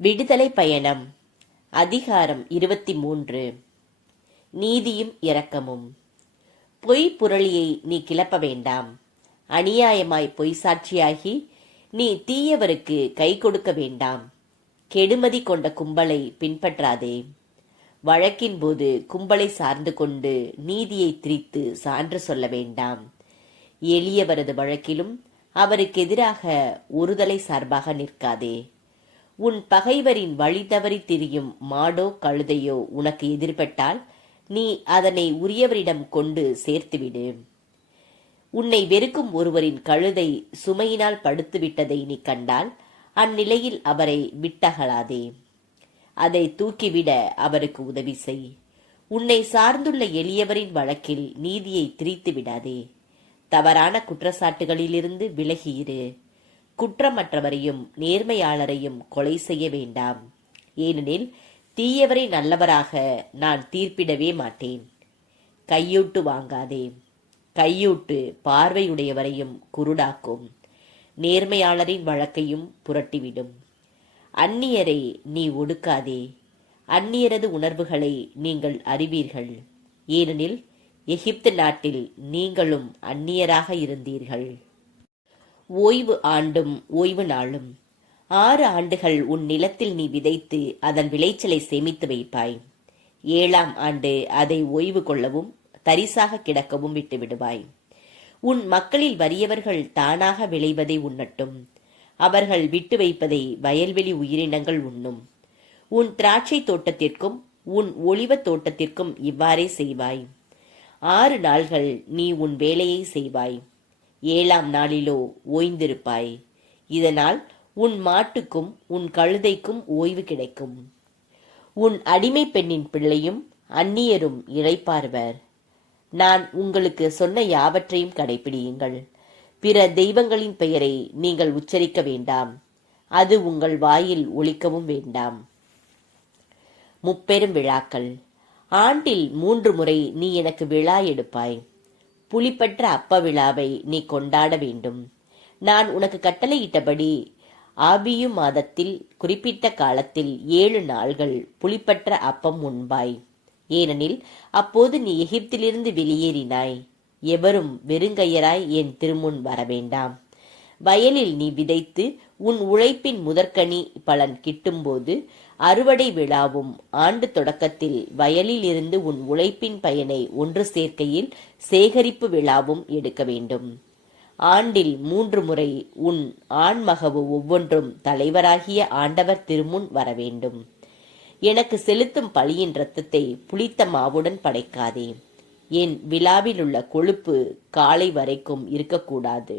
விடுதலை பயணம். அதிகாரம் 23. நீதியும் இரக்கமும். பொய் புரளியை நீ கிளப்ப வேண்டாம். அநியாயமாய் பொய் சாட்சியாகி நீ தீயவருக்கு கை கொடுக்க வேண்டாம். கெடுமதி கொண்ட கும்பலை பின்பற்றாதே. வழக்கின் போது கும்பலை சார்ந்து கொண்டு நீதியை திரித்து சான்று சொல்ல வேண்டாம். எளியவரது வழக்கிலும் அவருக்கு எதிராக ஒருதலை சார்பாக நிற்காதே. உன் பகைவரின் வழி தவறி திரியும் மாடோ கழுதையோ உனக்கு எதிர்பட்டால் நீ அதனை உரியவரிடம் கொண்டு சேர்த்துவிடு. உன்னை வெறுக்கும் ஒருவரின் கழுதை சுமையினால் படுத்துவிட்டதை நீ கண்டால் அந்நிலையில் அவரை விட்டகலாதே. அதை தூக்கிவிட அவருக்கு உதவி செய். உன்னை சார்ந்துள்ள எளியவரின் வழக்கில் நீதியை திரித்து விடாதே. தவறான குற்றச்சாட்டுகளிலிருந்து விலகியிரு. குற்றமற்றவரையும் நேர்மையாளரையும் கொலை செய்ய வேண்டாம். ஏனெனில் தீயவரை நல்லவராக நான் தீர்ப்பிடவே மாட்டேன். கையூட்டு வாங்காதே. கையூட்டு பார்வையுடையவரையும் குருடாக்கும், நேர்மையாளரின் வழக்கையும் புரட்டிவிடும். அந்நியரை நீ ஒடுக்காதே. அந்நியரது உணர்வுகளை நீங்கள் அறிவீர்கள். ஏனெனில் எகிப்து நாட்டில் நீங்களும் அந்நியராக இருந்தீர்கள். ஓய்வு ஆண்டும் ஓய்வு நாளும். 6 ஆண்டுகள் உன் நிலத்தில் நீ விதைத்து அதன் விளைச்சலை சேமித்து வைப்பாய். 7ஆம் ஆண்டு அதை ஓய்வு கொள்ளவும் தரிசாக கிடக்கவும் விட்டு விடுவாய். உன் மக்களில் வறியவர்கள் தானாக விளைவதை உண்ணட்டும். அவர்கள் விட்டு வைப்பதை வயல்வெளி உயிரினங்கள் உண்ணும். உன் திராட்சை தோட்டத்திற்கும் உன் ஒலிவ தோட்டத்திற்கும் இவ்வாறே செய்வாய். 6 நாள்கள் நீ உன் வேலையை செய்வாய். 7ஆம் நாளிலோ ஓய்ந்திருப்பாய். இதனால் உன் மாட்டுக்கும் உன் கழுதைக்கும் ஓய்வு கிடைக்கும். உன் அடிமை பெண்ணின் பிள்ளையும் அந்நியரும் இளைப்பார்வர். நான் உங்களுக்கு சொன்ன யாவற்றையும் கடைபிடியுங்கள். பிற தெய்வங்களின் பெயரை நீங்கள் உச்சரிக்க வேண்டாம். அது உங்கள் வாயில் ஒலிக்கவும் வேண்டாம். முப்பெரும் விழாக்கள். ஆண்டில் 3 முறை நீ எனக்கு விழா எடுப்பாய். புளிப்பற்ற அப்ப விழாவை நீ கொண்டாட வேண்டும். நான் உனக்கு கட்டளையிட்டபடி ஆபியு மாதத்தில் குறிப்பிட்ட காலத்தில் 7 நாள்கள் புளிப்பற்ற அப்பம் உண்பாய். ஏனெனில் அப்போது நீ எகிப்திலிருந்து வெளியேறினாய். எவரும் வெறுங்கையராய் என் திருமுன் வரவேண்டாம். வயலில் நீ விதைத்து உன் உழைப்பின் முதற்கனி பலன் கிட்டும்போது அறுவடை விழாவும் ஆண்டு தொடக்கத்தில் வயலில் இருந்து உன் உழைப்பின் பயனை ஒன்று சேர்க்கையில் சேகரிப்பு விழாவும் எடுக்க வேண்டும். ஆண்டில் 3 முறை உன் ஆண்மகவு ஒவ்வொன்றும் தலைவராகிய ஆண்டவர் திருமுன் வரவேண்டும். எனக்கு செலுத்தும் பலியின் இரத்தத்தை புளித்த மாவுடன் படைக்காதே. என் விழாவில் உள்ள கொழுப்பு காலை வரைக்கும் இருக்கக்கூடாது.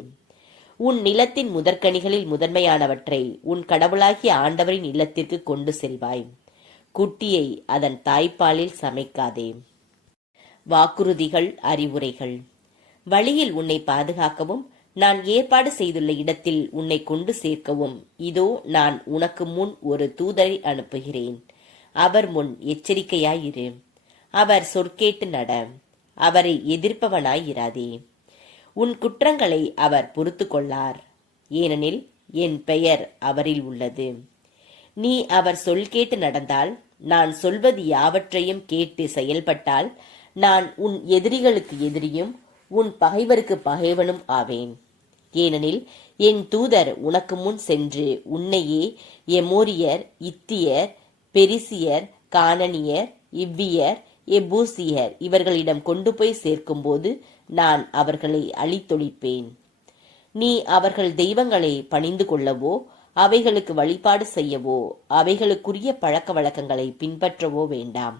உன் நிலத்தின் முதற்கனிகளில் முதன்மையானவற்றை உன் கடவுளாகிய ஆண்டவரின் இல்லத்திற்கு கொண்டு செல்வாய். குட்டியை அதன் தாய்ப்பாலில் சமைக்காதே. வாக்குறுதிகள், அறிவுரைகள். வழியில் உன்னை பாதுகாக்கவும் நான் ஏற்பாடு செய்துள்ள இடத்தில் உன்னை கொண்டு சேர்க்கவும் இதோ நான் உனக்கு முன் ஒரு தூதரை அனுப்புகிறேன். அவர் முன் எச்சரிக்கையாயிரு. அவர் சொற்கேட்டு நட. அவரை எதிர்ப்பவனாயிராதே. உன் குற்றங்களை அவர் பொறுத்து கொள்ளார். ஏனெனில் என் பெயர் அவரில் உள்ளது. நீ அவர் சொல் கேட்டு நடந்தால், நான் சொல்வது யாவற்றையும் கேட்டு செயல்பட்டால், நான் உன் எதிரிகளுக்கு எதிரியும் உன் பகைவருக்கு பகைவனும் ஆவேன். ஏனெனில் என் தூதர் உனக்கு முன் சென்று உன்னையே எமோரியர், இத்தியர், பெரிசியர், கானனியர், இவ்வியர், எபூசியர் இவர்களிடம் கொண்டு போய் சேர்க்கும்போது நான் அவர்களை அழித்தொழிப்பேன். நீ அவர்கள் தெய்வங்களை பணிந்து கொள்ளவோ அவைகளுக்கு வழிபாடு செய்யவோ அவைகளுக்குரிய பழக்க வழக்கங்களை பின்பற்றவோ வேண்டாம்.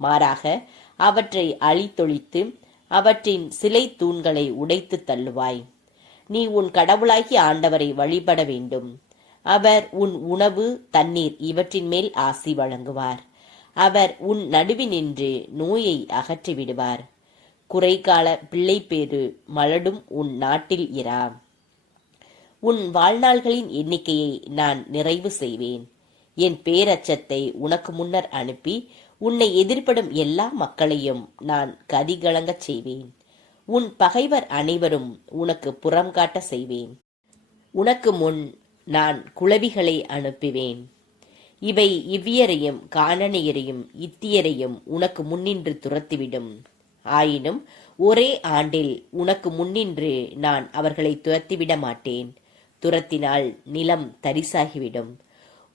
மாறாக அவற்றை அழித்தொழித்து அவற்றின் சிலை தூண்களை உடைத்து தள்ளுவாய். நீ உன் கடவுளாகிய ஆண்டவரை வழிபட வேண்டும். அவர் உன் உணவு, தண்ணீர் இவற்றின் மேல் ஆசி வழங்குவார். அவர் உன் நடுவினின்று நோயை அகற்றி விடுவார். குறைகால பிள்ளைப்பேறு மலடும் உன் நாட்டில் இரா. உன் வாழ்நாள்களின் எண்ணிக்கையை நான் நிறைவு செய்வேன். என் பேரச்சத்தை உனக்கு முன்னர் அனுப்பி உன்னை எதிர்ப்படும் எல்லா மக்களையும் நான் கதிகலங்கச் செய்வேன். உன் பகைவர் அனைவரும் உனக்கு புறம் காட்ட செய்வேன். உனக்கு முன் நான் குளவிகளை அனுப்புவேன். இவை இவ்வியரையும் கானனியரையும் இத்தியரையும் உனக்கு முன்னின்று துரத்திவிடும். ஆயினும் ஒரே ஆண்டில் உனக்கு முன்னின்று நான் அவர்களை துரத்திவிட மாட்டேன். துரத்தினால் நிலம் தரிசாகிவிடும்.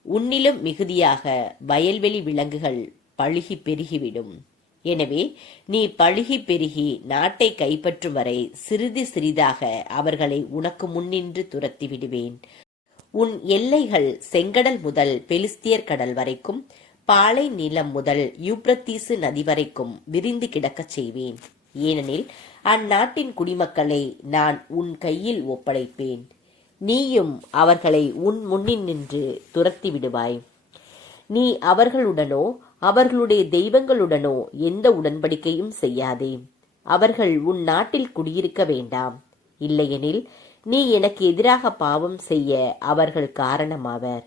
உன்னிலும் மிகுதியாக வயல்வெளி விலங்குகள் பழுகி பெருகிவிடும். எனவே நீ பழுகி பெருகி நாட்டை கைப்பற்றும் வரை சிறிது சிறிதாக அவர்களை உனக்கு முன்னின்று துரத்தி விடுவேன். உன் எல்லைகள் செங்கடல் முதல் பெலிஸ்தியர் கடல் வரைக்கும், பாலை நிலம் முதல் யூப்ரத்தீசு நதி வரைக்கும் விரிந்து கிடக்கச் செய்வேன். ஏனெனில் அந்நாட்டின் குடிமக்களை நான் உன் கையில் ஒப்படைப்பேன். நீயும் அவர்களை உன் முன்னின்று துரத்தி விடுவாய். நீ அவர்களுடனோ அவர்களுடைய தெய்வங்களுடனோ எந்த உடன்படிக்கையும் செய்யாதே. அவர்கள் உன் நாட்டில் குடியிருக்க வேண்டாம். இல்லையெனில் நீ எனக்கு எதிராக பாவம் செய்ய அவர்கள் காரணமாவர்.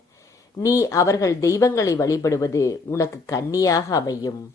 நீ அவர்கள் தெய்வங்களை வழிபடுவது உனக்கு கண்ணியாக அமையும்.